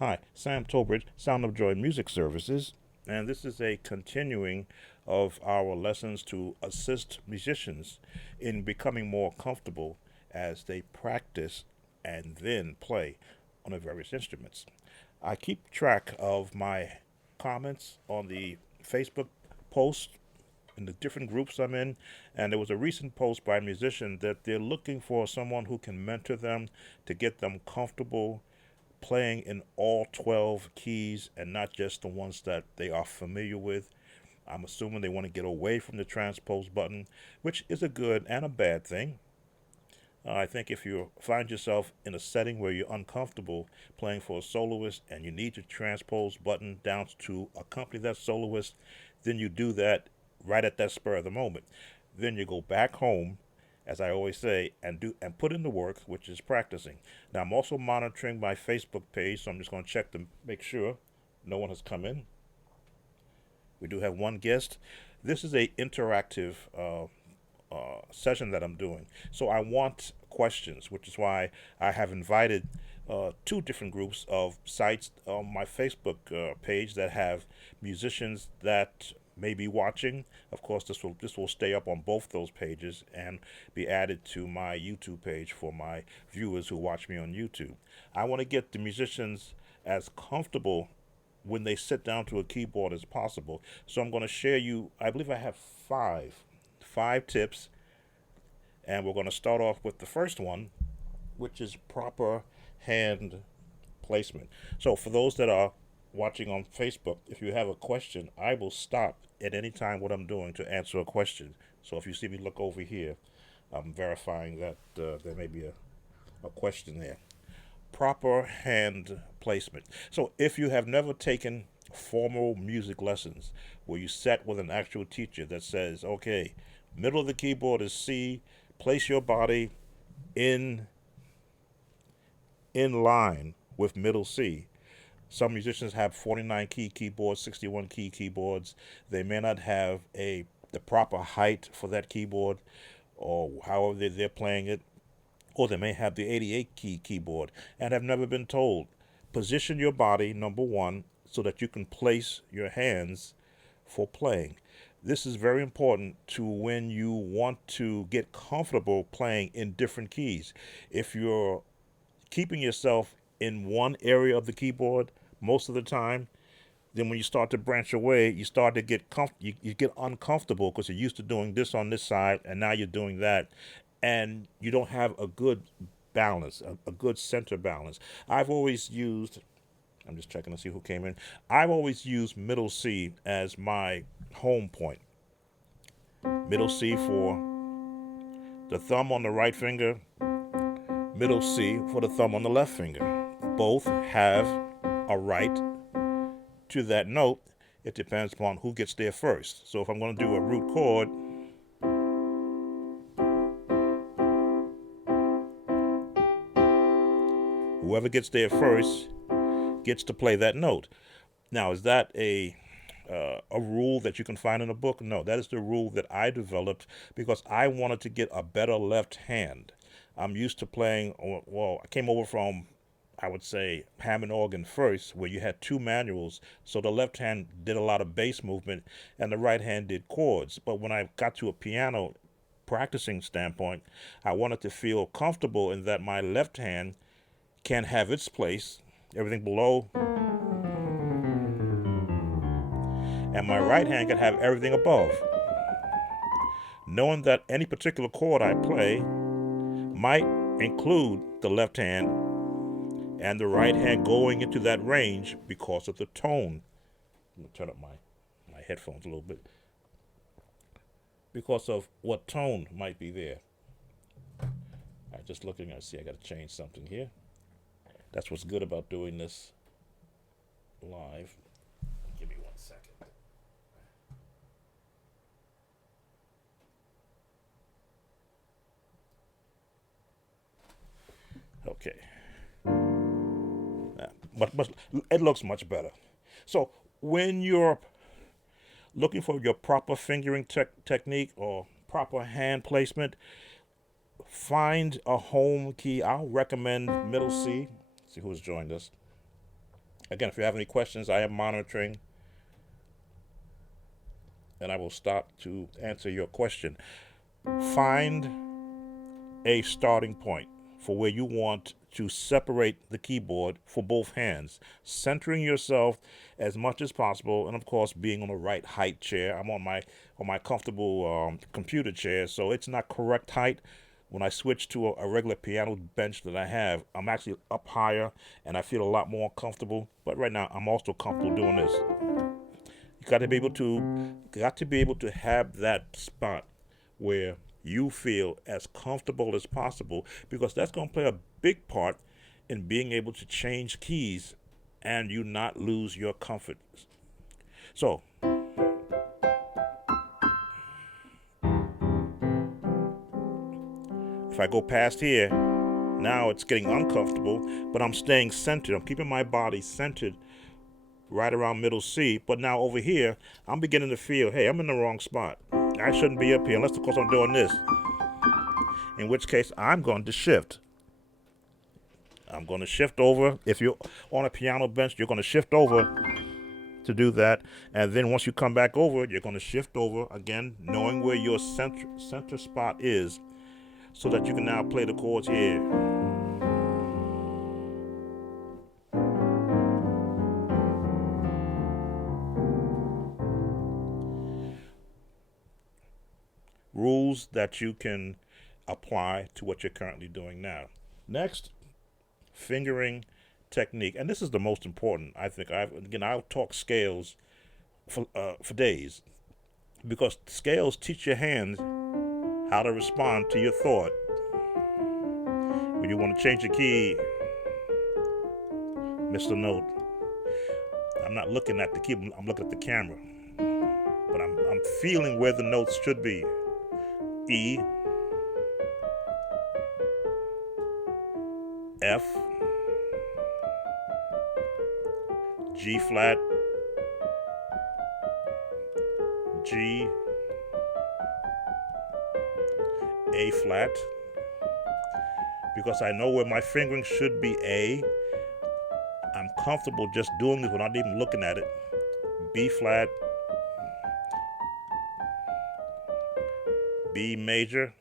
Hi, Sam Tolbridge, Sound of Joy Music Services, and this is a continuing of our lessons to assist musicians in becoming more comfortable as they practice and then play on the various instruments. I keep track of my comments on the Facebook post in the different groups I'm in, and there was a recent post by a musician that they're looking for someone who can mentor them to get them comfortable playing in all 12 keys and not just the ones that they are familiar with. I'm assuming they want to get away from the transpose button, which is a good and a bad thing. I think if you find yourself in a setting where you're uncomfortable playing for a soloist and you need to transpose button down to accompany that soloist, then you do that right at that spur of the moment. Then you go back home, as I always say, and put in the work, which is practicing. Now I'm also monitoring my Facebook page, so I'm just going to check to make sure no one has come in. We do have one guest. This is a interactive session that I'm doing. So I want questions, which is why I have invited two different groups of sites on my Facebook page that have musicians that may be watching. Of course, this will stay up on both those pages and be added to my YouTube page for my viewers who watch me on YouTube. I want to get the musicians as comfortable when they sit down to a keyboard as possible. So I'm going to share you. I believe I have five tips, and we're going to start off with the first one, which is proper hand placement. So for those that are watching on Facebook, if you have a question, I will stop at any time what I'm doing to answer a question. So if you see me look over here, I'm verifying that there may be a question there. Proper hand placement. So if you have never taken formal music lessons where you sat with an actual teacher that says, okay, middle of the keyboard is C, place your body in in line with middle C. Some musicians have 49 key keyboards, 61 key keyboards. They may not have a the proper height for that keyboard or however they're playing it, or they may have the 88 key keyboard and have never been told. Position your body, number one, so that you can place your hands for playing. This is very important to when you want to get comfortable playing in different keys. If you're keeping yourself in one area of the keyboard most of the time, then when you start to branch away, you start to get you get uncomfortable because you're used to doing this on this side, and now you're doing that, and you don't have a good balance, a good center balance. I've always used. I'm just checking to see who came in. I've always used middle C as my home point. Middle C for the thumb on the right finger, middle C for the thumb on the left finger. Both have a right to that note. It depends upon who gets there first. So if I'm going to do a root chord, whoever gets there first gets to play that note. Now, is that a rule that you can find in a book? No, that is the rule that I developed because I wanted to get a better left hand. I'm used to playing. Well, I came over from, I would say, Hammond organ first, where you had two manuals. So the left hand did a lot of bass movement, and the right hand did chords. But when I got to a piano practicing standpoint, I wanted to feel comfortable in that my left hand can have its place, everything below, and my right hand can have everything above. Knowing that any particular chord I play might include the left hand and the right hand going into that range because of the tone. I'm going to turn up my headphones a little bit. Because of what tone might be there. All right, just looking, I see I got to change something here. That's what's good about doing this live. Give me 1 second. Okay. But it looks much better. So when you're looking for your proper fingering technique or proper hand placement, find a home key. I'll recommend middle C. Let's see who's joined us. Again, if you have any questions, I am monitoring, and I will stop to answer your question. Find a starting point for where you want to separate the keyboard for both hands, centering yourself as much as possible, and of course being on the right height chair. I'm on my comfortable computer chair, so it's not correct height. When I switch to a regular piano bench that I have, I'm actually up higher and I feel a lot more comfortable. But right now I'm also comfortable doing this. You got to be able to have that spot where you feel as comfortable as possible, because that's going to play a big part in being able to change keys and you not lose your comfort. So, if I go past here, now it's getting uncomfortable, but I'm staying centered. I'm keeping my body centered right around middle C, but now over here, I'm beginning to feel, hey, I'm in the wrong spot. I shouldn't be up here unless, of course, I'm doing this. In which case, I'm going to shift. I'm going to shift over. If you're on a piano bench, you're going to shift over to do that. And then once you come back over, you're going to shift over again, knowing where your center spot is, so that you can now play the chords here. Rules that you can apply to what you're currently doing now. Next, fingering technique, and this is the most important. I think I'll talk scales for days, because scales teach your hands how to respond to your thought. When you want to change the key, miss the note. I'm not looking at the key. I'm looking at the camera, but I'm feeling where the notes should be. E, F, G flat, G, A flat, because I know where my fingering should be A. I'm comfortable just doing this without even looking at it. B flat, B major,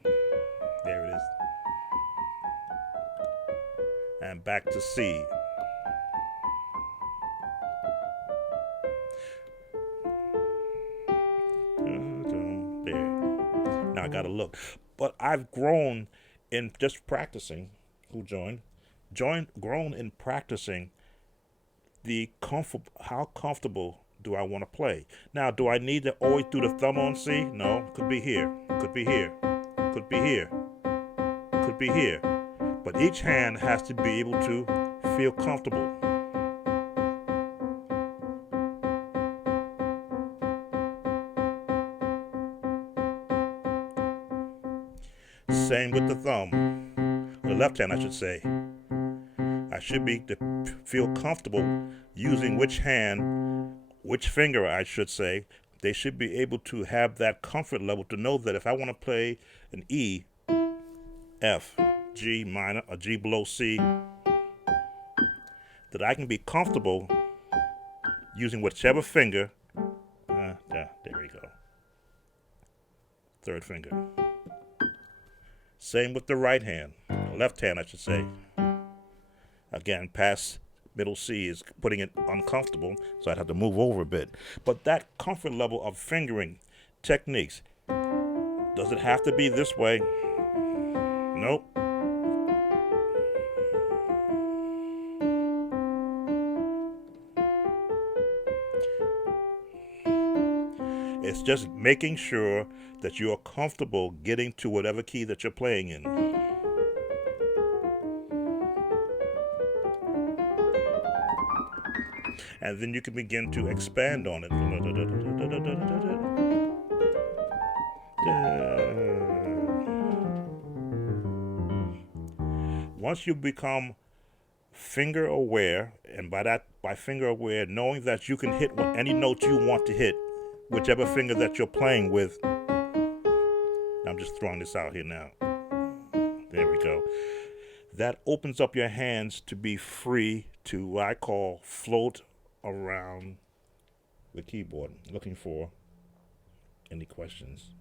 there it is, and back to C. There. Now I gotta look. But I've grown in just practicing. Who joined? Grown in practicing how comfortable do I want to play. Now, do I need to always do the thumb on C? No, could be here, could be here, could be here, could be here. But each hand has to be able to feel comfortable. Same with the thumb, the left hand I should say. I should be to feel comfortable using which finger I should say. They should be able to have that comfort level to know that if I want to play an E, F, G minor, or G below C, that I can be comfortable using whichever finger. There we go. Third finger. Same with the right hand, left hand I should say. Again, past middle C is putting it uncomfortable, so I'd have to move over a bit. But that comfort level of fingering techniques, does it have to be this way? Nope. It's just making sure that you're comfortable getting to whatever key that you're playing in. And then you can begin to expand on it. Once you become finger aware, and by finger aware, knowing that you can hit any note you want to hit, whichever finger that you're playing with. I'm just throwing this out here now. There we go. That opens up your hands to be free to what I call float around the keyboard. Looking for any questions.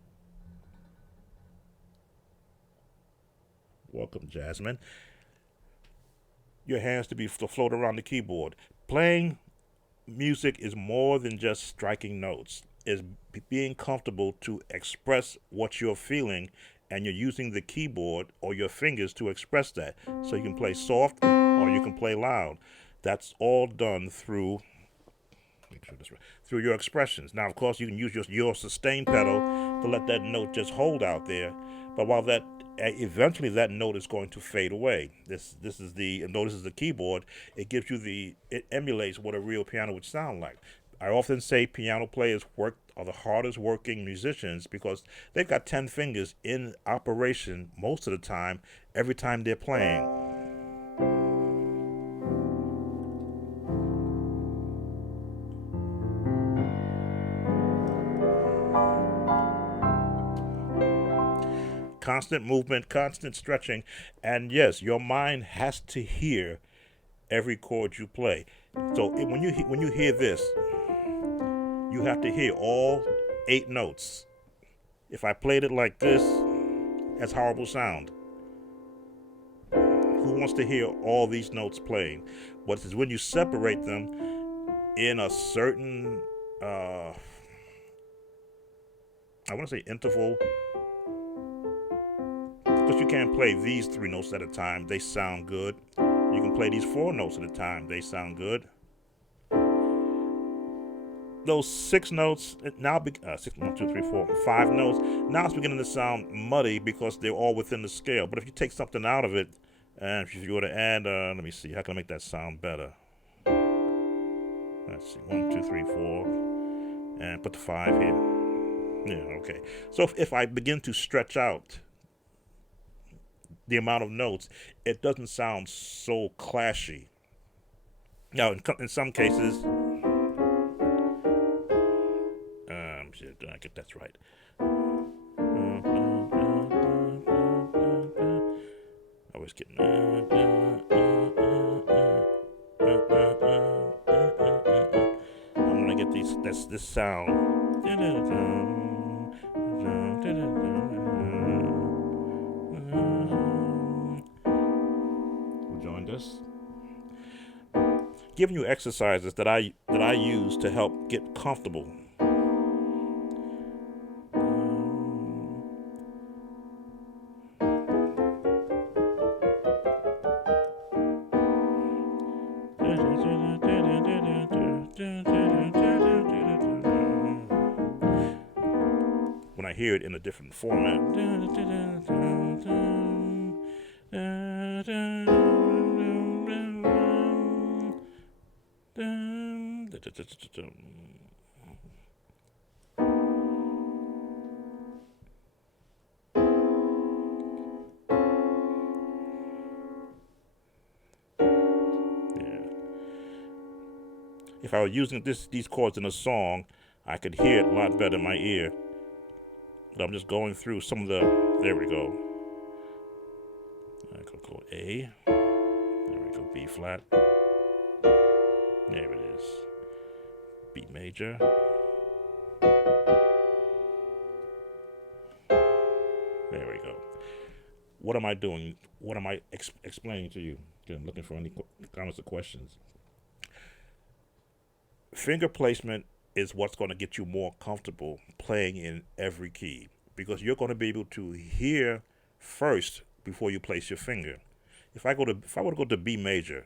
Welcome, Jasmine. Your hands to be to float around the keyboard. Playing music is more than just striking notes. It's being comfortable to express what you're feeling, and you're using the keyboard or your fingers to express that. So you can play soft or you can play loud. That's all done through, make sure that's right, through your expressions. Now, of course, you can use your sustain pedal to let that note just hold out there. But while that eventually that note is going to fade away. This is the notice is the keyboard. It gives you it emulates what a real piano would sound like. I often say piano players are the hardest working musicians because they've got 10 fingers in operation most of the time, every time they're playing. Constant movement, constant stretching, and yes, your mind has to hear every chord you play. So when you hear this, you have to hear all 8 notes. If I played it like this, that's horrible sound. Who wants to hear all these notes playing? But it's when you separate them in a certain, I want to say interval, because you can't play these 3 notes at a time. They sound good. You can play these 4 notes at a time. They sound good. Those 6 notes now, 6, 1, 2, 3, 4, 5 notes. Now it's beginning to sound muddy because they're all within the scale. But if you take something out of it, and if you were to add, let me see, how can I make that sound better? Let's see, 1, 2, 3, 4, and put the 5 here. Yeah, okay. So if I begin to stretch out the amount of notes, it doesn't sound so clashy. Now, in some cases, did I get that right? I was getting. I'm gonna get this sound. Who joined us? Giving you exercises that I use to help get comfortable. When I hear it in a different format. If I were using these chords in a song, I could hear it a lot better in my ear. But I'm just going through some of the. There we go. I go chord A. There we go. B flat. There it is. B major. There we go. What am I doing? What am I explaining to you? I'm looking for any comments or questions. Finger placement is what's going to get you more comfortable playing in every key, because you're going to be able to hear first before you place your finger. If I were to go to B major,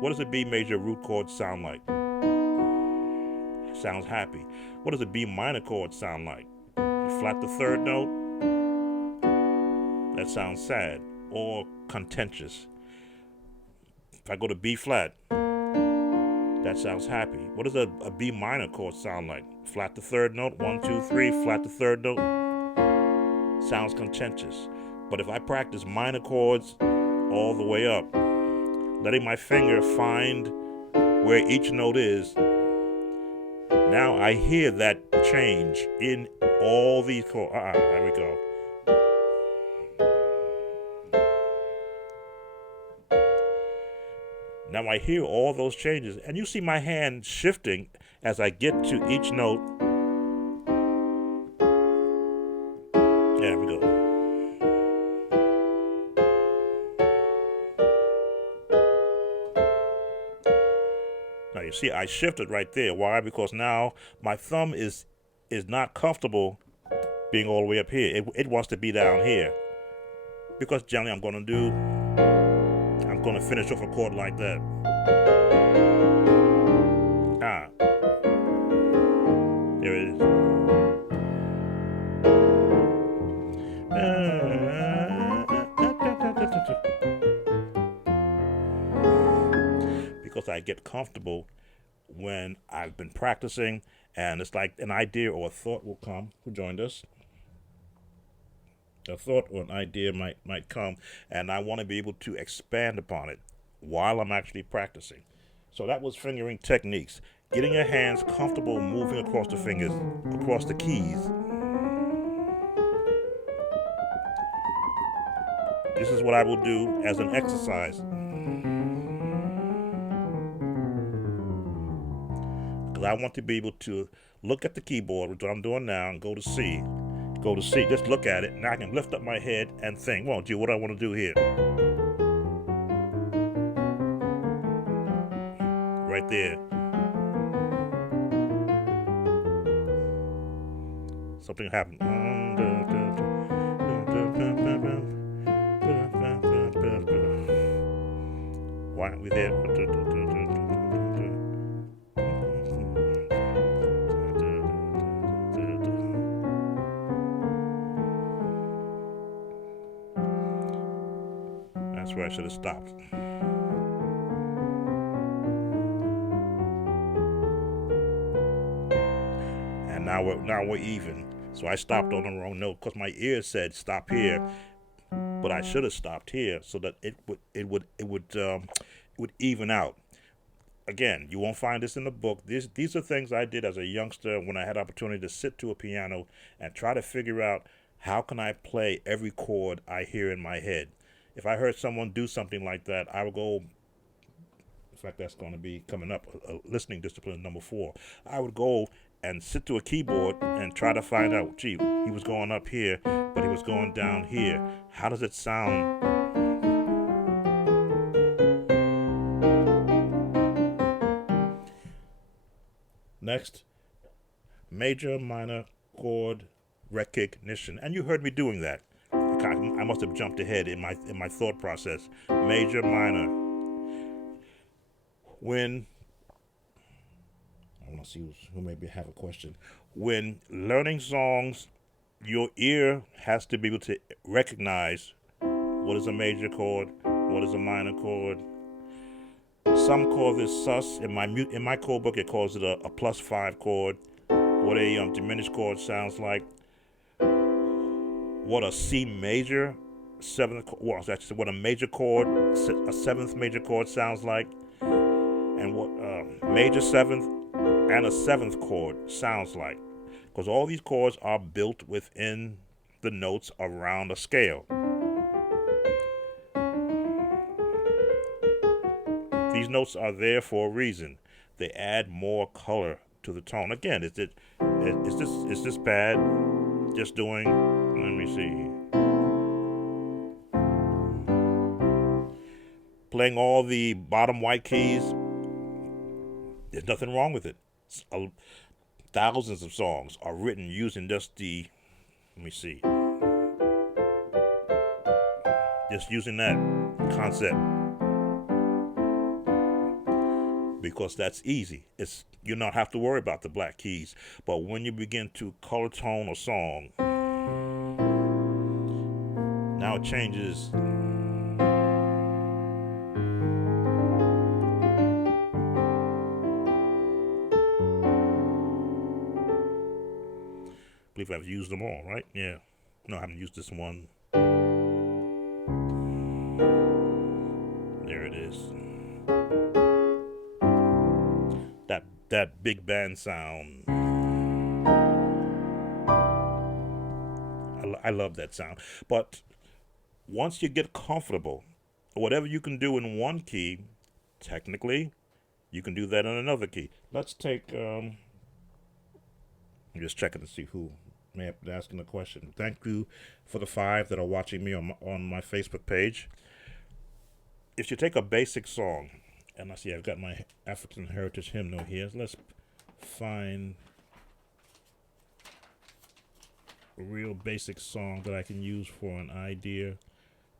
what does a B major root chord sound like? It sounds happy. What does a B minor chord sound like? You flat the 3rd note. That sounds sad or contentious. If I go to B flat, that sounds happy. What does a B minor chord sound like? Flat the 3rd note, 1, 2, 3, flat the 3rd note. Sounds contentious. But if I practice minor chords all the way up, letting my finger find where each note is, now I hear that change in all these chords. There we go. Now I hear all those changes, and you see my hand shifting as I get to each note. There we go. Now you see I shifted right there. Why? Because now my thumb is not comfortable being all the way up here. It wants to be down here. Because generally I'm going to finish off a chord like that. Ah. There it is. Because I get comfortable when I've been practicing, and it's like an idea or a thought will come. Who joined us? A thought or an idea might come, and I want to be able to expand upon it while I'm actually practicing. So that was fingering techniques. Getting your hands comfortable moving across the fingers, across the keys. This is what I will do as an exercise. Because I want to be able to look at the keyboard, which I'm doing now, and go to C. Go to C, just look at it. Now I can lift up my head and think, well, gee, what do I want to do here? Right there. Something happened. Why aren't we there? That's where I should have stopped. And now we're even. So I stopped on the wrong note because my ear said stop here, but I should have stopped here so that it would even out. Again, you won't find this in the book. These are things I did as a youngster when I had opportunity to sit to a piano and try to figure out how can I play every chord I hear in my head. If I heard someone do something like that, I would go. In fact, that's going to be coming up. Listening discipline number 4. I would go and sit to a keyboard and try to find out. Gee, he was going up here, but he was going down here. How does it sound? Next, major minor chord recognition, and you heard me doing that. I must have jumped ahead in my thought process. Major, minor. When I want to see who maybe have a question. When learning songs, your ear has to be able to recognize what is a major chord, what is a minor chord. Some call this sus. In my chord book, it calls it a +5 chord. What a diminished chord sounds like. What a C major what a major chord, a 7th major chord sounds like, and what major 7th and a 7th chord sounds like, because all these chords are built within the notes around a scale. These notes are there for a reason. They add more color to the tone. Again, is this bad? Just doing. Let me see. Playing all the bottom white keys. There's nothing wrong with it. Thousands of songs are written using just the. Let me see. Just using that concept. Because that's easy. You don't have to worry about the black keys. But when you begin to color tone a song, now it changes. I believe I've used them all, right? Yeah. No, I haven't used this one. There it is. That big band sound. I love that sound. But once you get comfortable, whatever you can do in one key, Technically, you can do that in another key. Let's take, I'm just checking to see who may have been asking the question. Thank you for the 5 that are watching me on my Facebook page. If you take a basic song, and I see I've got my African Heritage hymnal here. Let's find a real basic song that I can use for an idea,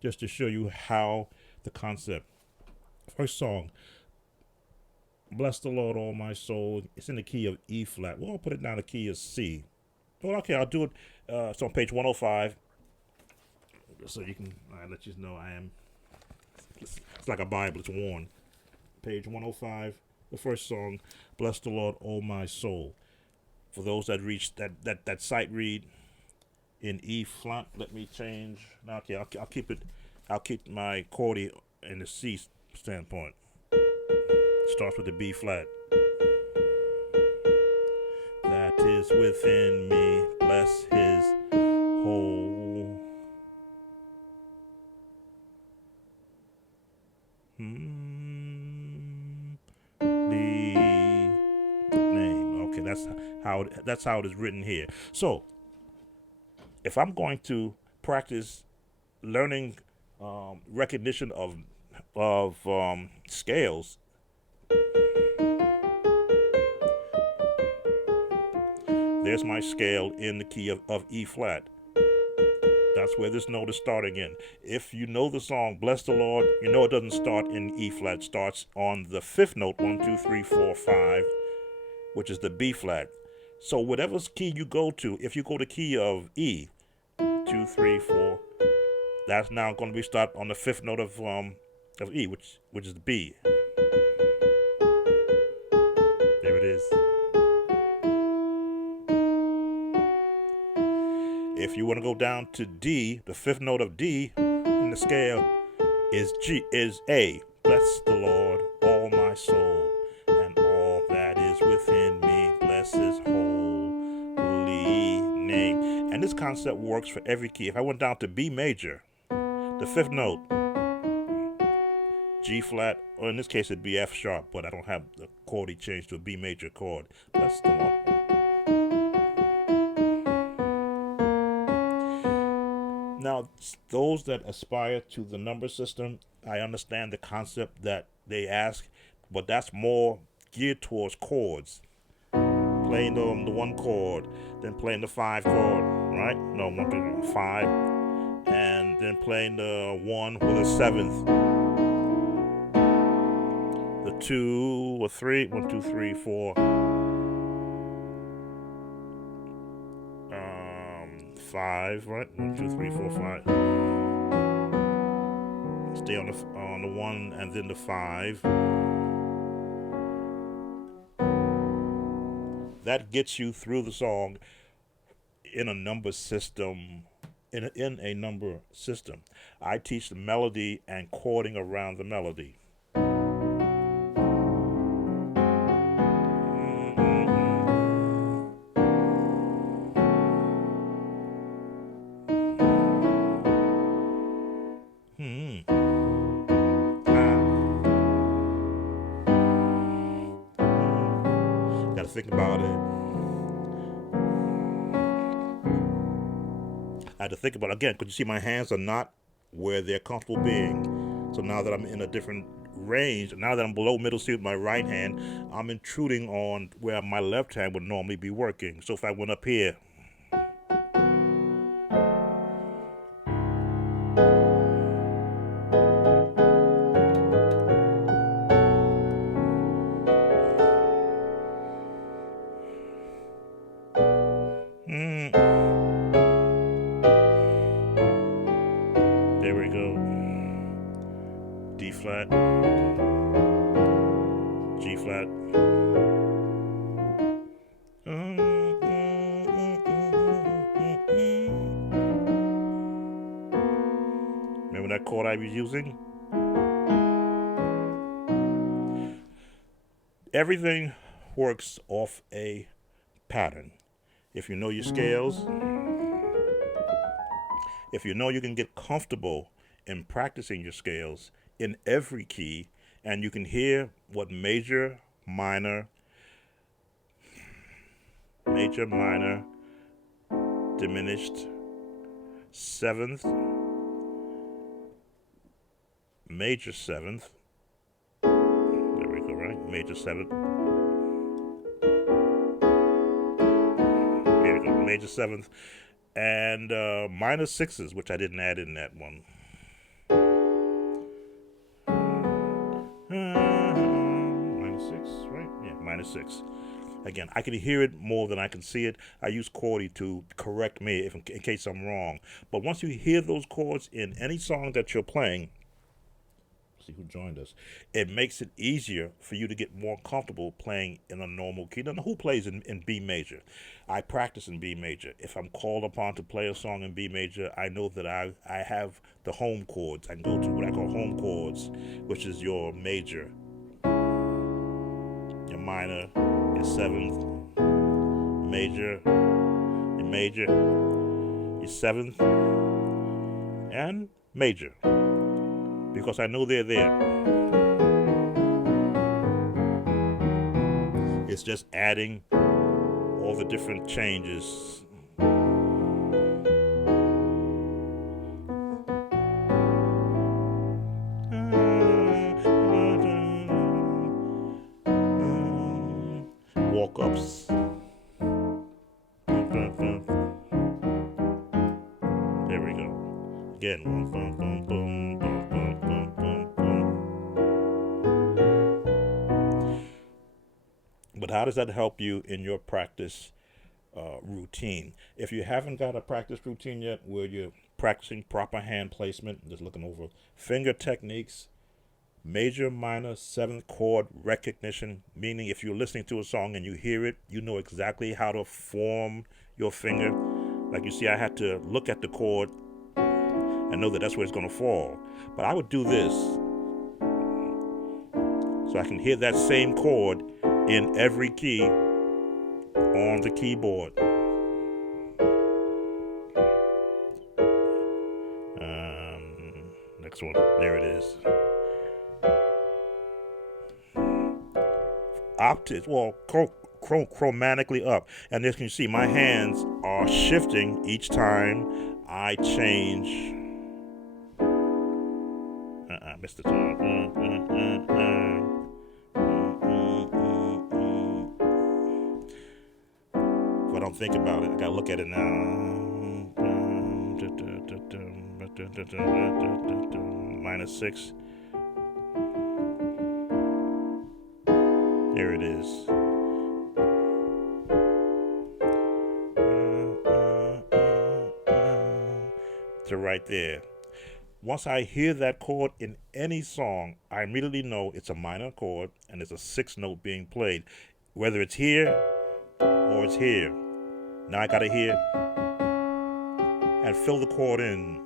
just to show you how the concept. First song, Bless the Lord, all my soul. It's in the key of E flat. Well, I'll put it down the key of C. Well, okay, I'll do it. It's on page 105. So you can, I'll let you know I am, it's like a Bible, it's worn. Page 105, the first song, Bless the Lord, oh my soul. For those that reach that sight read in E flat, let me change. Okay, I'll keep it, I'll keep my chordy in the C standpoint. Starts with the B flat. That is within me, bless his whole name. Okay, that's how it is written here. So, if I'm going to practice learning recognition of scales, there's my scale in the key of E flat. That's where this note is starting in. If you know the song, Bless the Lord, you know it doesn't start in E flat. It starts on the 5th note, 1, 2, 3, 4, 5, which is the B flat. So whatever key you go to, if you go to key of E, 2, 3, 4, that's now going to be start on the 5th note of E, which is the B. There it is. If you want to go down to D, the 5th note of D in the scale is A. Bless the Lord, all my soul, and all that is within me. Bless his holy name. And this concept works for every key. If I went down to B major, the 5th note, G flat, or in this case it'd be F sharp, but I don't have the chordy changed to a B major chord. Bless the Lord. Now, those that aspire to the number system, I understand the concept that they ask, but that's more geared towards chords. Playing the 1 chord, then playing the 5 chord, right? No, 5, and then playing the 1 with a 7th. The 2 or 3, 1, 2, 3, 4. 5, right? 1, 2, 3, 4, 5. Stay on the 1 and then the 5. That gets you through the song in a number system. In a number system, I teach the melody and chording around the melody. Gotta think about it. I had to think about it again, because you see my hands are not where they're comfortable being. So now that I'm in a different range, now that I'm below middle C with my right hand, I'm intruding on where my left hand would normally be working. So if I went up here, there we go. D flat, G flat. Remember that chord I was using? Everything works off a pattern. If you know your scales, if you know you can get comfortable in practicing your scales in every key, and you can hear what major, minor, diminished, seventh, major seventh. There we go, right? Major seventh. There we go, major seventh. And minor sixes, which I didn't add in that one. Minor six, right? Yeah, minor six. Again, I can hear it more than I can see it. I use Chordy to correct me if in case I'm wrong. But once you hear those chords in any song that you're playing, see who joined us, it makes it easier for you to get more comfortable playing in a normal key. Now, who plays in B major? I practice in B major. If I'm called upon to play a song in B major, I know that I have the home chords. I can go to what I call home chords, which is your major, your minor, your seventh, major, your seventh, and major, because I know they're there. It's just adding all the different changes. Walk-ups. There we go. Again. But how does that help you in your practice routine? If you haven't got a practice routine yet, where you're practicing proper hand placement, just looking over finger techniques, major, minor, seventh chord recognition, meaning if you're listening to a song and you hear it, you know exactly how to form your finger. Like you see, I had to look at the chord and know that that's where it's going to fall. But I would do this so I can hear that same chord in every key on the keyboard. Next one, there it is. Octaves, well, chromatically up. And as you can see, my hands are shifting each time I change. Missed the time. If I don't think about it, I gotta look at it now. Minus six. There it is. To right there. Once I hear that chord in any song, I immediately know it's a minor chord and it's a sixth note being played, whether it's here or it's here. Now I gotta hear and fill the chord in.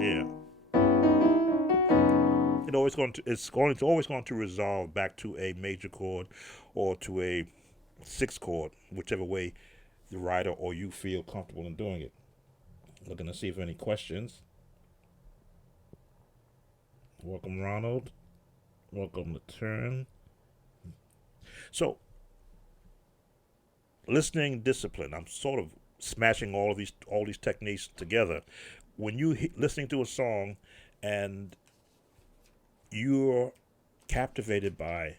Yeah. It's always going to resolve back to a major chord or to a sixth chord, whichever way the writer or you feel comfortable in doing it. Looking to see if any questions. Welcome, Ronald. Welcome to Turn. So, listening discipline. I'm sort of smashing all these techniques together. When you listening to a song and you're captivated by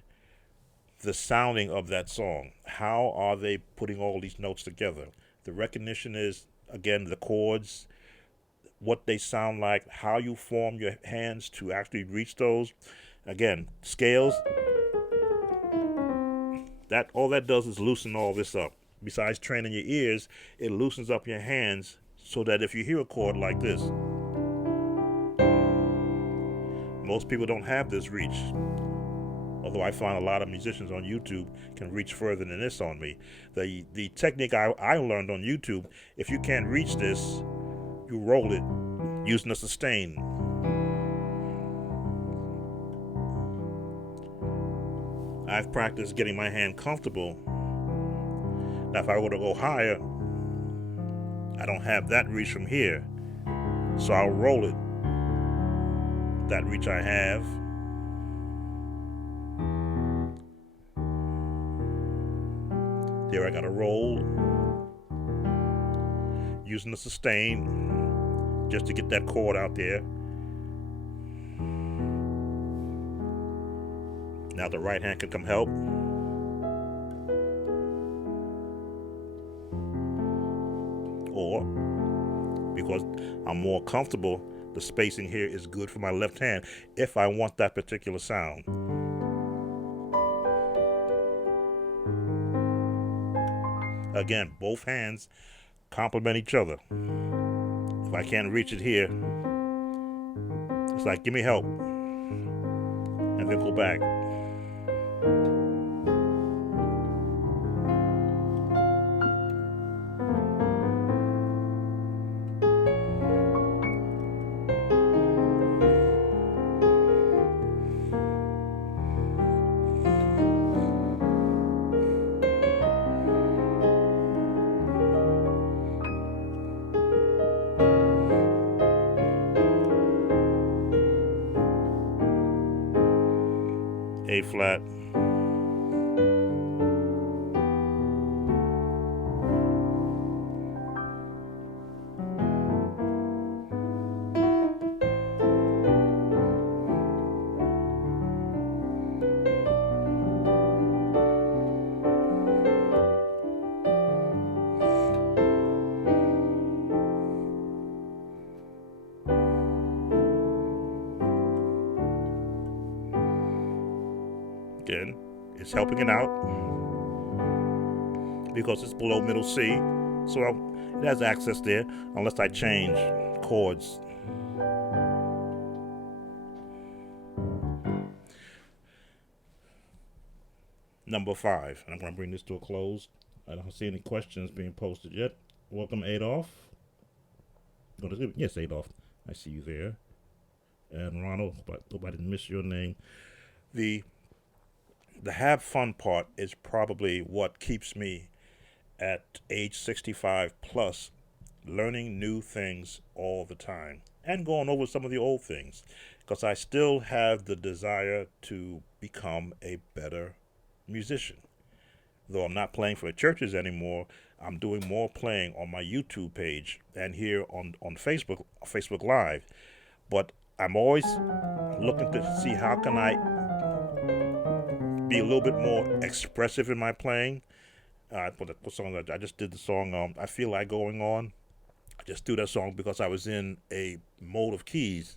the sounding of that song, how are they putting all these notes together? The recognition is, again, the chords, what they sound like, how you form your hands to actually reach those. Again, scales, that all that does is loosen all this up. Besides training your ears, it loosens up your hands so that if you hear a chord like this, most people don't have this reach. Although I find a lot of musicians on YouTube can reach further than this on me. The technique I learned on YouTube, if you can't reach this, you roll it using a sustain. I've practiced getting my hand comfortable. Now if I were to go higher, I don't have that reach from here, so I'll roll it. That reach I have. There I got a roll using the sustain just to get that chord out there. Now the right hand can come help. Or, because I'm more comfortable, the spacing here is good for my left hand if I want that particular sound. Again, both hands complement each other. If I can't reach it here, it's like, give me help. And then go back. A flat. Again, it's helping it out because it's below middle C, so it has access there unless I change chords. Number 5, and I'm going to bring this to a close. I don't see any questions being posted yet. Welcome, Adolf. Yes, Adolf, I see you there. And Ronald, hope I didn't miss your name. The have fun part is probably what keeps me at age 65 plus, learning new things all the time and going over some of the old things, because I still have the desire to become a better musician. Though I'm not playing for the churches anymore, I'm doing more playing on my YouTube page and here on Facebook Live. But I'm always looking to see how can I be a little bit more expressive in my playing. I just did the song I Feel Like Going On. I just do that song because I was in a mode of keys.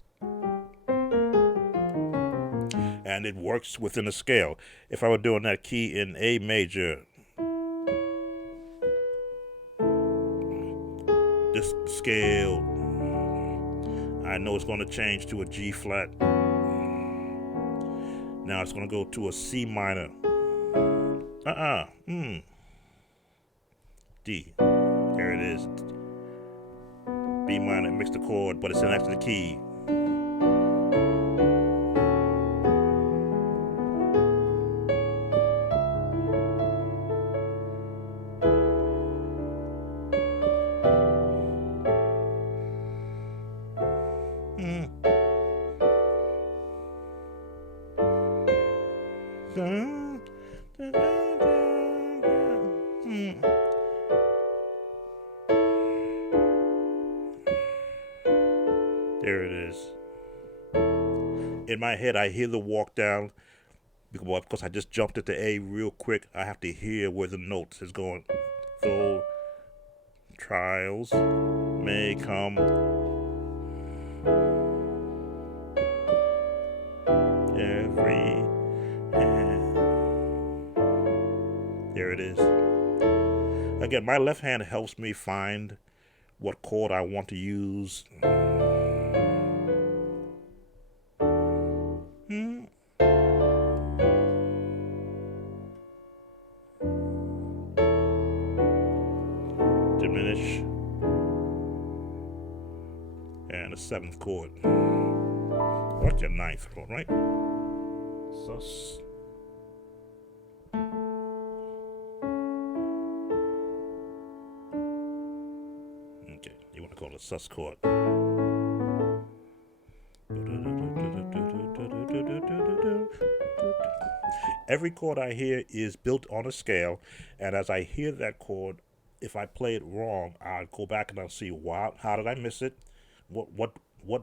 And it works within a scale. If I were doing that key in A major, this scale, I know it's going to change to a G flat. Now it's going to go to a C minor. D. There it is. B minor, mixed the chord, but it's in after the key. There it is. In my head, I hear the walk down because I just jumped at the A real quick. I have to hear where the notes is going. Though trials may come, every hand. There it is. Again, my left hand helps me find what chord I want to use. Diminish. And a 7th chord. What's your 9th chord, right? Sus. you want to call it a sus chord. Every chord I hear is built on a scale, and as I hear that chord, if I play it wrong, I'll go back and I'll see, wow, how did I miss it? What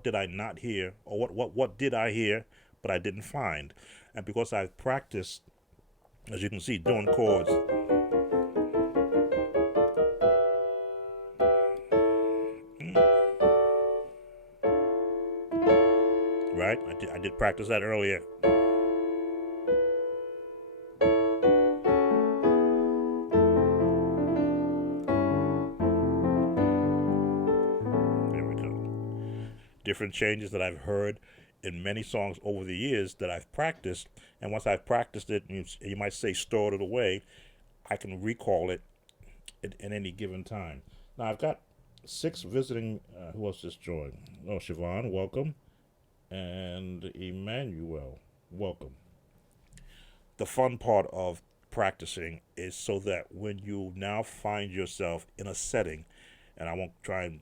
did I not hear, or what did I hear but I didn't find? And because I've practiced, as you can see, doing chords, right? I did practice that earlier. There we go. Different changes that I've heard in many songs over the years that I've practiced, and once I've practiced it, you might say stored it away, I can recall it at any given time. Now I've got 6 visiting. Who else just joined? Oh, Siobhan, welcome, and Emmanuel, welcome. The fun part of practicing is so that when you now find yourself in a setting, and I won't try and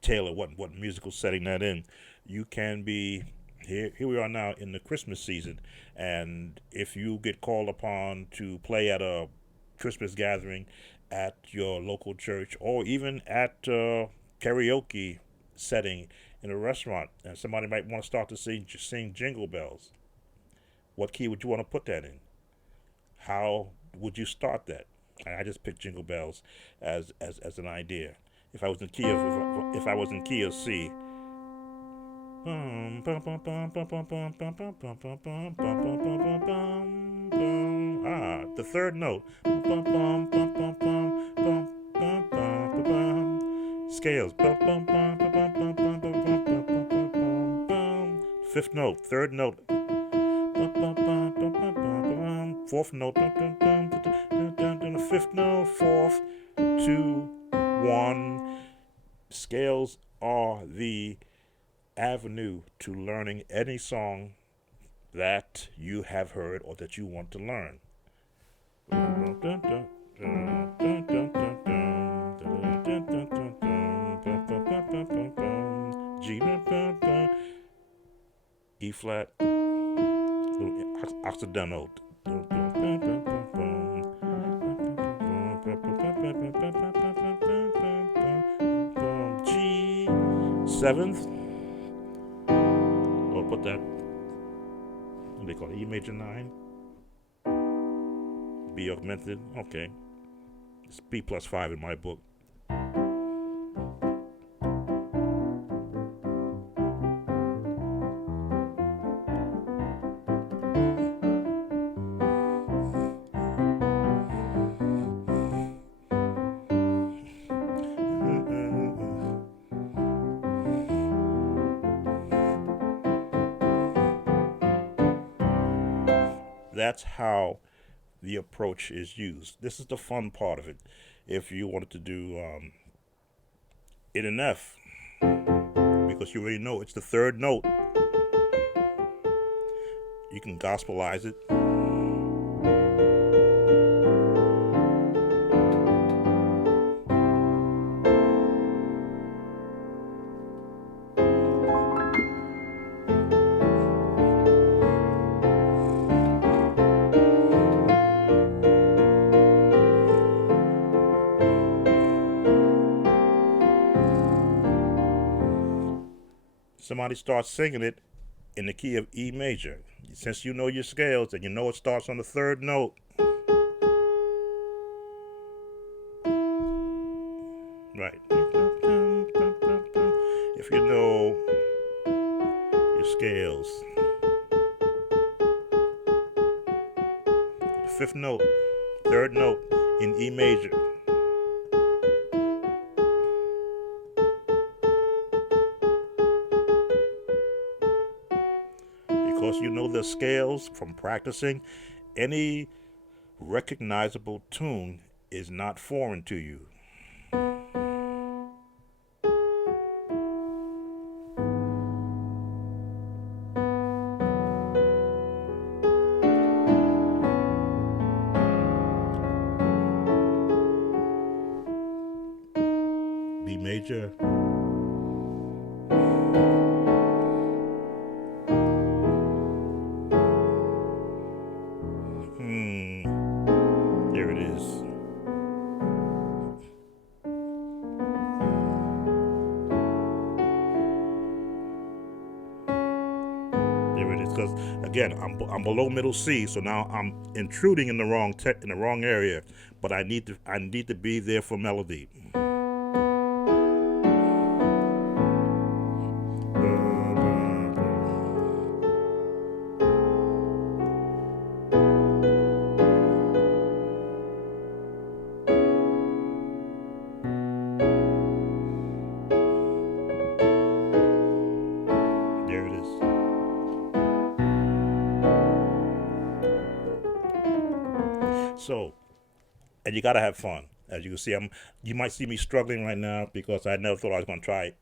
tailor what musical setting that in, you can be here we are now in the Christmas season, and if you get called upon to play at a Christmas gathering at your local church, or even at karaoke setting in a restaurant, and somebody might want to start to sing Jingle Bells, what key would you want to put that in? How would you start that? I just picked Jingle Bells as an idea. If I was in key of if I was in key of C, the third note, scales, fifth note, third note, fourth note, fifth note, fourth, 2, 1. Scales are the avenue to learning any song that you have heard or that you want to learn. G, E flat, occidental, G, 7th, or put that, what do they call it, E major 9, B augmented, okay, it's B plus 5 in my book. That's how the approach is used. This is the fun part of it. If you wanted to do it in F, because you already know it's the third note, you can gospelize it. Somebody starts singing it in the key of E major. Since you know your scales and you know it starts on the third note, right? If you know your scales, the 5th note, 3rd note in E major. Because you know the scales from practicing, any recognizable tune is not foreign to you. B major, because again, I'm below middle C, so now I'm intruding in the wrong area. But I need to be there for melody. There it is. So, and you gotta have fun. As you can see, you might see me struggling right now because I never thought I was gonna try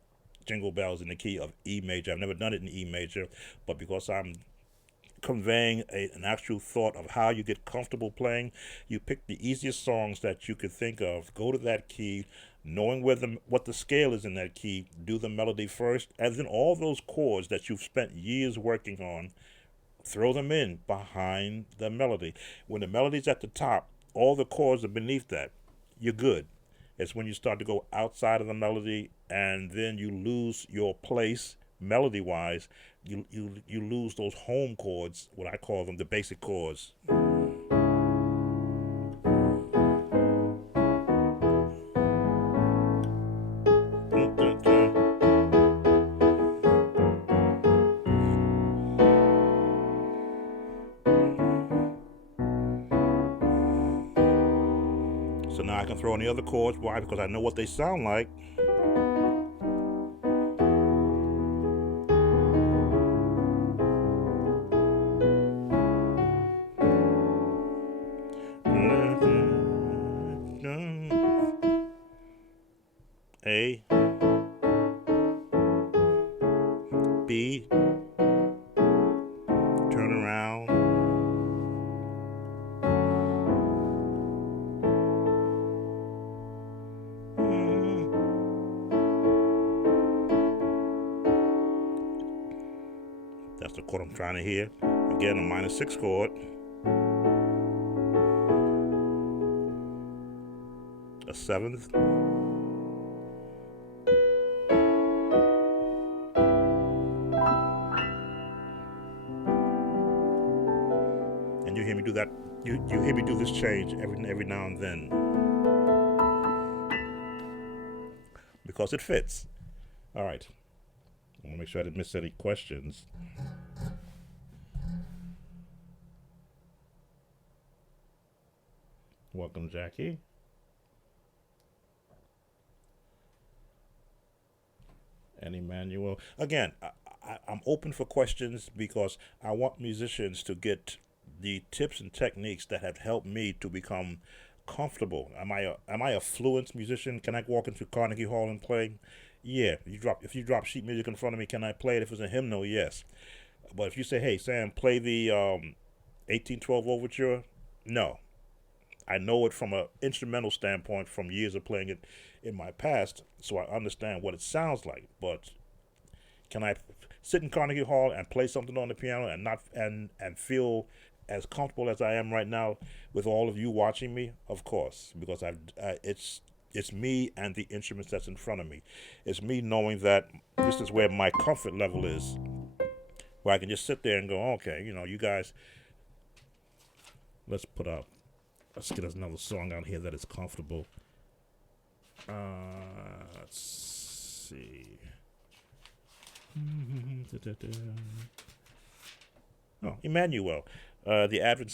Jingle Bells in the key of E major. I've never done it in E major, but because I'm conveying an actual thought of how you get comfortable playing, you pick the easiest songs that you could think of, go to that key, knowing what the scale is in that key, do the melody first, and then all those chords that you've spent years working on, throw them in behind the melody. When the melody's at the top, all the chords are beneath that. You're good. It's when you start to go outside of the melody and then you lose your place melody-wise. You lose those home chords, what I call them, the basic chords. So now I can throw in the other chords. Why? Because I know what they sound like. A, B, turn around, that's the chord I'm trying to hear. Again, a minor 6 chord, a 7th, and you hear me do that. You hear me do this change every now and then because it fits. All right, I want to make sure I didn't miss any questions. Welcome, Jackie. And Emmanuel. Again, I'm open for questions because I want musicians to get the tips and techniques that have helped me to become comfortable. Am I a fluent musician? Can I walk into Carnegie Hall and play? Yeah. If you drop sheet music in front of me, can I play it? If it's a hymnal, yes. But if you say, hey Sam, play the 1812 overture, no. I know it from an instrumental standpoint from years of playing it in my past, so I understand what it sounds like. But can I sit in Carnegie Hall and play something on the piano and not and feel as comfortable as I am right now with all of you watching me? Of course, because it's me and the instruments that's in front of me. It's me knowing that this is where my comfort level is, where I can just sit there and go, okay, you guys, let's get us another song out here that is comfortable. Let's see. Oh, Emmanuel. The Advent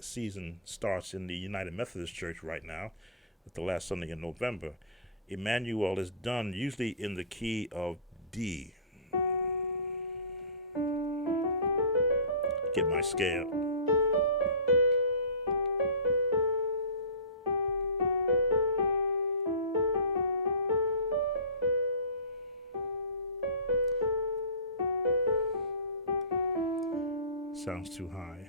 season starts in the United Methodist Church right now, at the last Sunday in November. Emmanuel is done usually in the key of D. Get my scale. Sounds too high.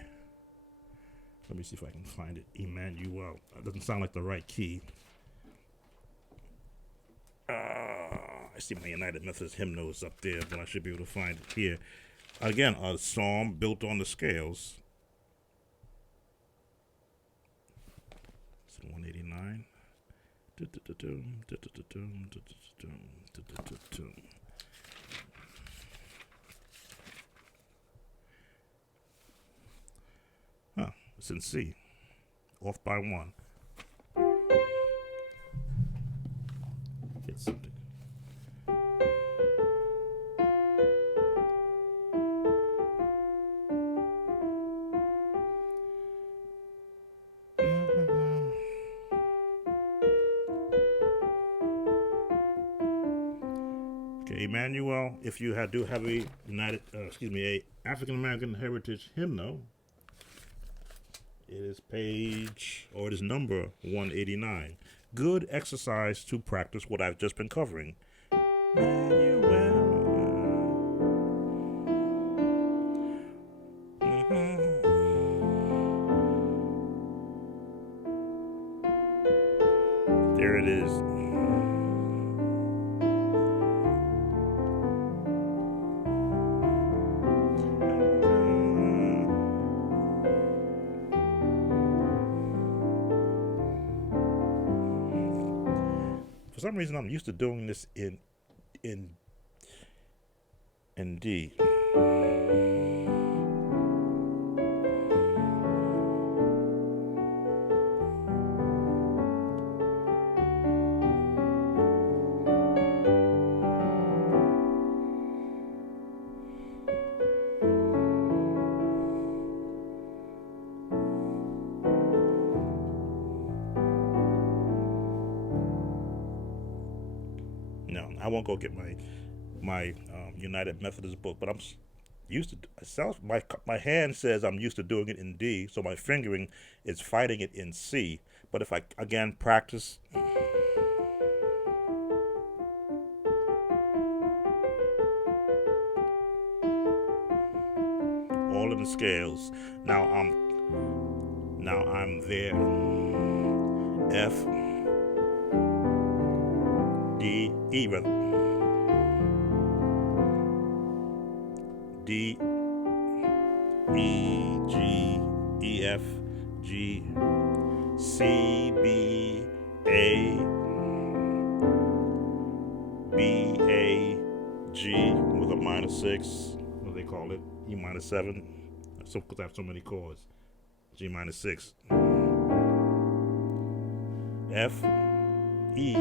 Let me see if I can find it. Emmanuel. That doesn't sound like the right key. I see my United Methodist hymnals up there, but I should be able to find it here. Again, a psalm built on the scales. It's 189. It's in C, off by 1. Hit something. Okay, Emmanuel, if you do have a a African American Heritage hymnal, it is it is number 189. Good exercise to practice what I've just been covering. Emmanuel. There it is. For some reason, I'm used to doing this in D. No, I won't go get my United Methodist book, but I'm used to. It sounds my hand says I'm used to doing it in D, so my fingering is fighting it in C. But if I again practice, all of the scales. Now I'm there. F, D, E rather. D, E, G, E, F, G, C, B, A, B, A, G with a minor 6. What do they call it? E minor 7. So because I have so many chords. G minor 6. F, E,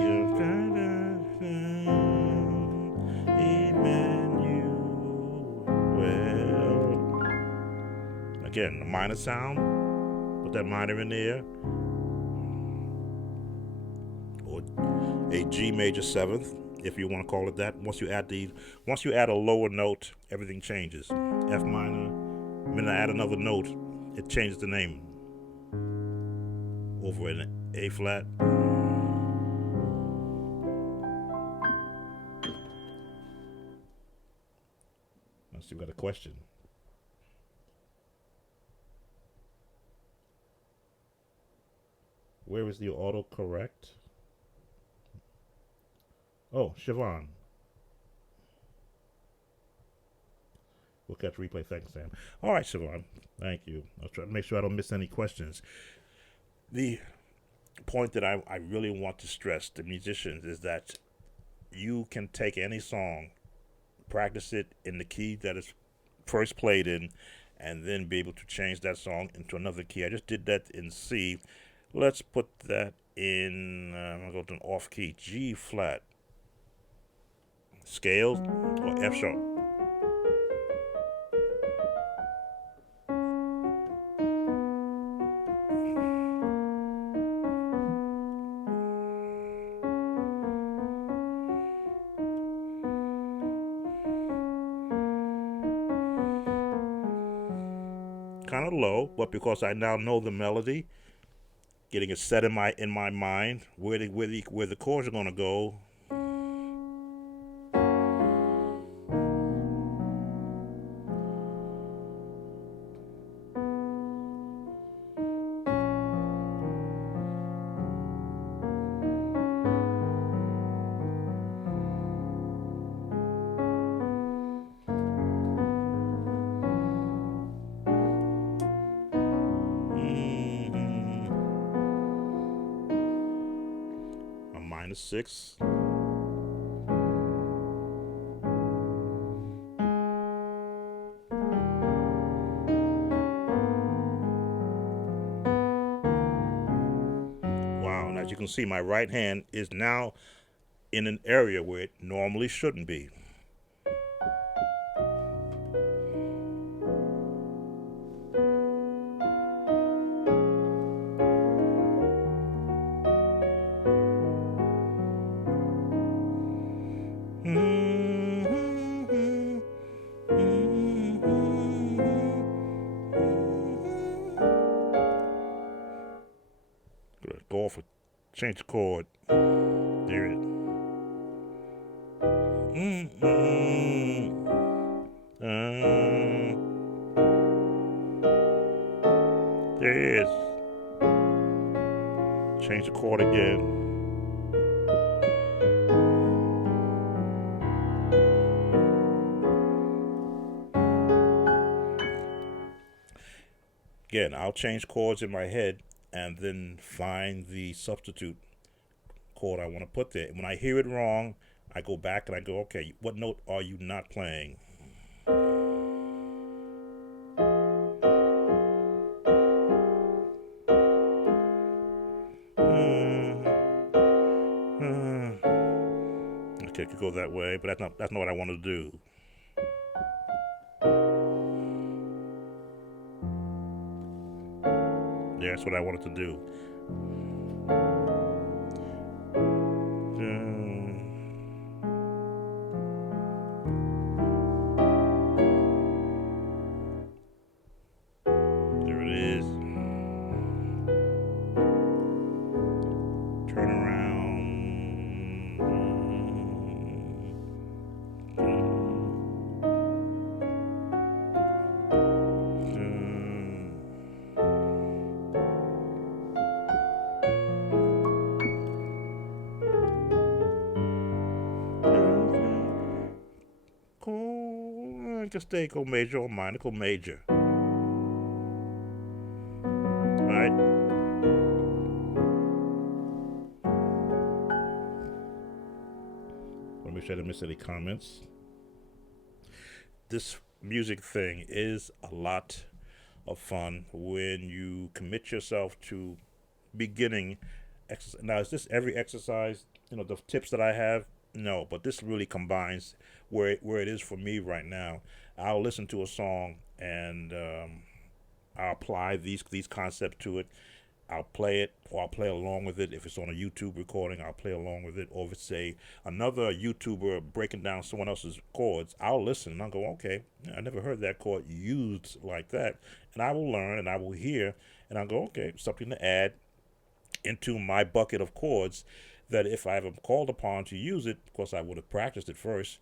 again, the minor sound, put that minor in there, or a G major 7th, if you want to call it that. Once you add a lower note, everything changes. F minor, when I add another note, it changes the name. Over an A flat. Let's see, we got a question. Where is the autocorrect? Oh, Siobhan. We'll catch replay. Thanks, Sam. All right, Siobhan. Thank you. I'll try to make sure I don't miss any questions. The point that I really want to stress to musicians is that you can take any song, practice it in the key that it's first played in, and then be able to change that song into another key. I just did that in C. Let's put that in, I'm going to go to an off key, G flat. Scales or F sharp. Kind of low, but because I now know the melody, getting it set in my mind where the chords are going to go. Minus 6. see my right hand is now in an area where it normally shouldn't be. Go off, change the chord. There it is. There it is. Change the chord again. Again, I'll change chords in my head and then find the substitute chord I want to put there. When I hear it wrong, I go back and I go, okay, what note are you not playing? Okay, it could go that way, but that's not what I want to do. Yeah, that's what I wanted to do. There it is. Turn around. Just stay go major or minor, go major. Alright. Let me make sure I didn't miss any comments. This music thing is a lot of fun when you commit yourself to beginning exercise. Now, is this every exercise? The tips that I have? No, but this really combines where it is for me right now. I'll listen to a song and I'll apply these concepts to it. I'll play it, or I'll play along with it. If it's on a YouTube recording, I'll play along with it. Or if it's another YouTuber breaking down someone else's chords, I'll listen and I'll go, okay, I never heard that chord used like that. And I will learn and I will hear and I'll go, okay, something to add into my bucket of chords that if I ever called upon to use it, of course I would have practiced it first.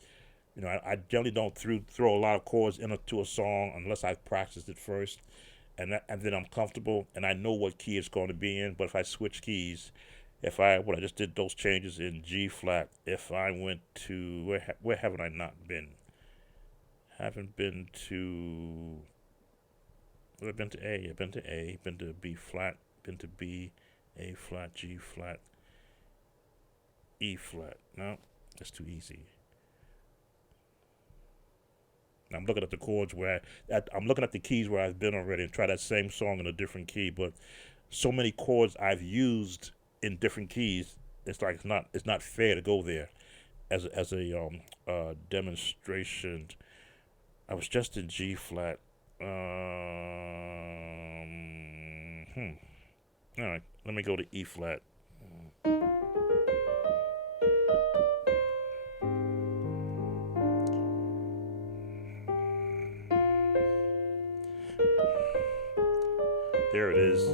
I generally don't throw a lot of chords into a song unless I've practiced it first, and then I'm comfortable and I know what key it's going to be in. But if I switch keys, I just did those changes in G flat, if I went to where haven't I not been? Haven't been to. I've been to A. I've been to A. Been to B flat. Been to B, A flat, G flat, E flat. No, that's too easy. I'm looking at the chords I'm looking at the keys where I've been already and try that same song in a different key. But so many chords I've used in different keys, it's like it's not fair to go there as a demonstration. I was just in G flat. All right, let me go to E flat. There it is.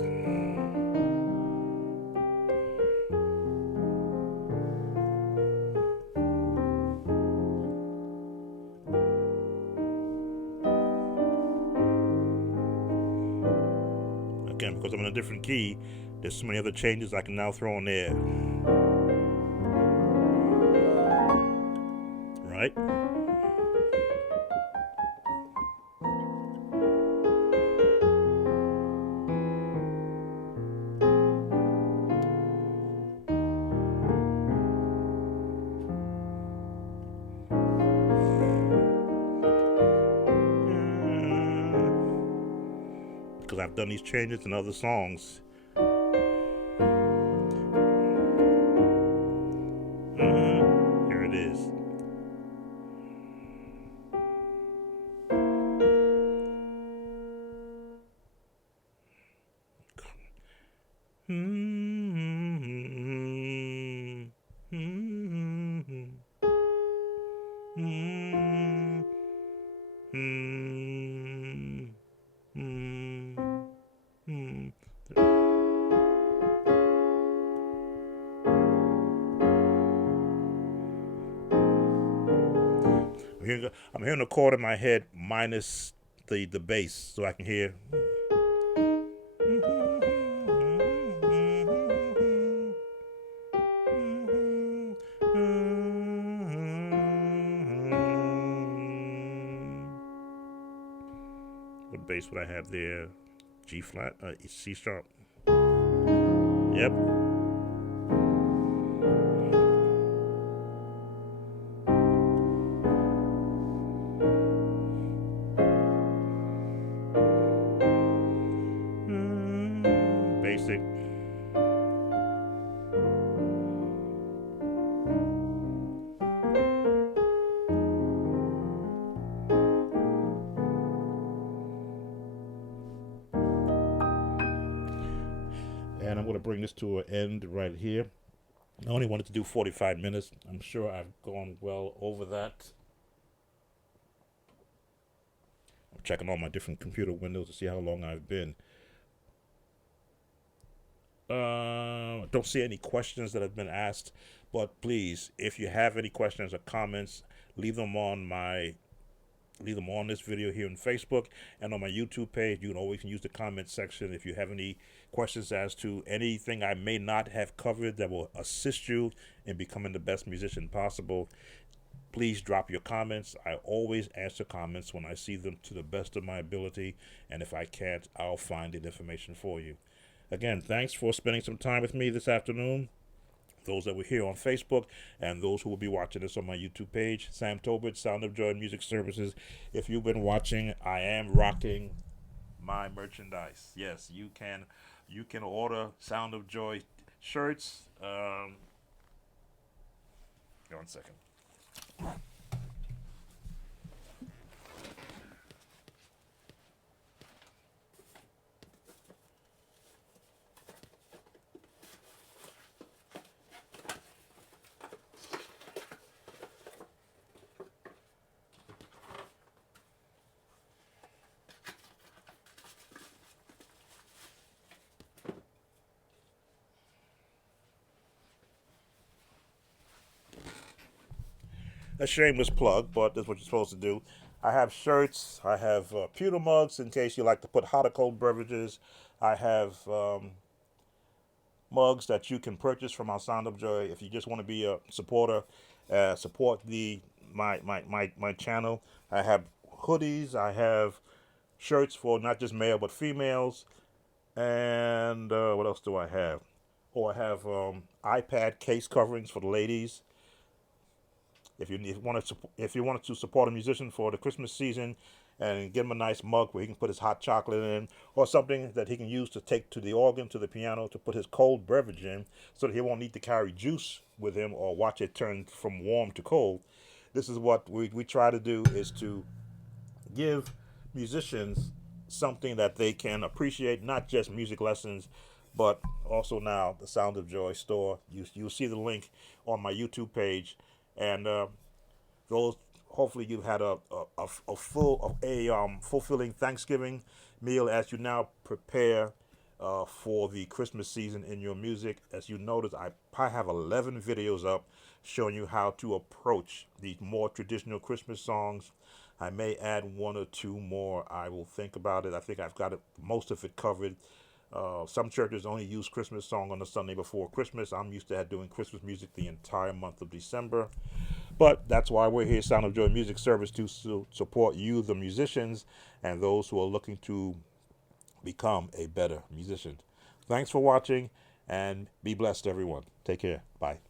Again, because I'm in a different key, there's so many other changes I can now throw in there. Right? Because I've done these changes in other songs. is. I'm hearing the chord in my head minus the bass, so I can hear. What bass would I have there? G flat, C sharp. Yep. Basic. And I'm going to bring this to an end right here. I only wanted to do 45 minutes. I'm sure I've gone well over that. I'm checking all my different computer windows to see how long I've been. Don't see any questions that have been asked, but please, if you have any questions or comments, leave them on this video here on Facebook and on my YouTube page. You can always use the comment section if you have any questions as to anything I may not have covered that will assist you in becoming the best musician possible. Please drop your comments. I always answer comments when I see them to the best of my ability, and if I can't, I'll find the information for you. Again, thanks for spending some time with me this afternoon. Those that were here on Facebook and those who will be watching this on my YouTube page, Sam Tobert, Sound of Joy Music Services. If you've been watching, I am rocking my merchandise. Yes, you can order Sound of Joy shirts. Hold on a second. A shameless plug, but that's what you're supposed to do. I have shirts. I have pewter mugs in case you like to put hot or cold beverages. I have mugs that you can purchase from our Sound of Joy if you just want to be a supporter. Support my channel. I have hoodies. I have shirts for not just male but females. And what else do I have? Oh, I have iPad case coverings for the ladies. If you wanted to support a musician for the Christmas season and give him a nice mug where he can put his hot chocolate in, or something that he can use to take to the organ, to the piano, to put his cold beverage in, so that he won't need to carry juice with him or watch it turn from warm to cold. This is what we try to do, is to give musicians something that they can appreciate, not just music lessons, but also now the Sound of Joy store. You'll see the link on my YouTube page. And those, hopefully you've had a fulfilling Thanksgiving meal as you now prepare for the Christmas season in your music. As you notice, I have 11 videos up showing you how to approach these more traditional Christmas songs. I may add one or two more. I will think about it. I think I've got most of it covered. Some churches only use Christmas song on the Sunday before Christmas. I'm used to doing Christmas music the entire month of December. But that's why we're here, Sound of Joy Music Service, to support you, the musicians, and those who are looking to become a better musician. Thanks for watching, and be blessed, everyone. Take care. Bye.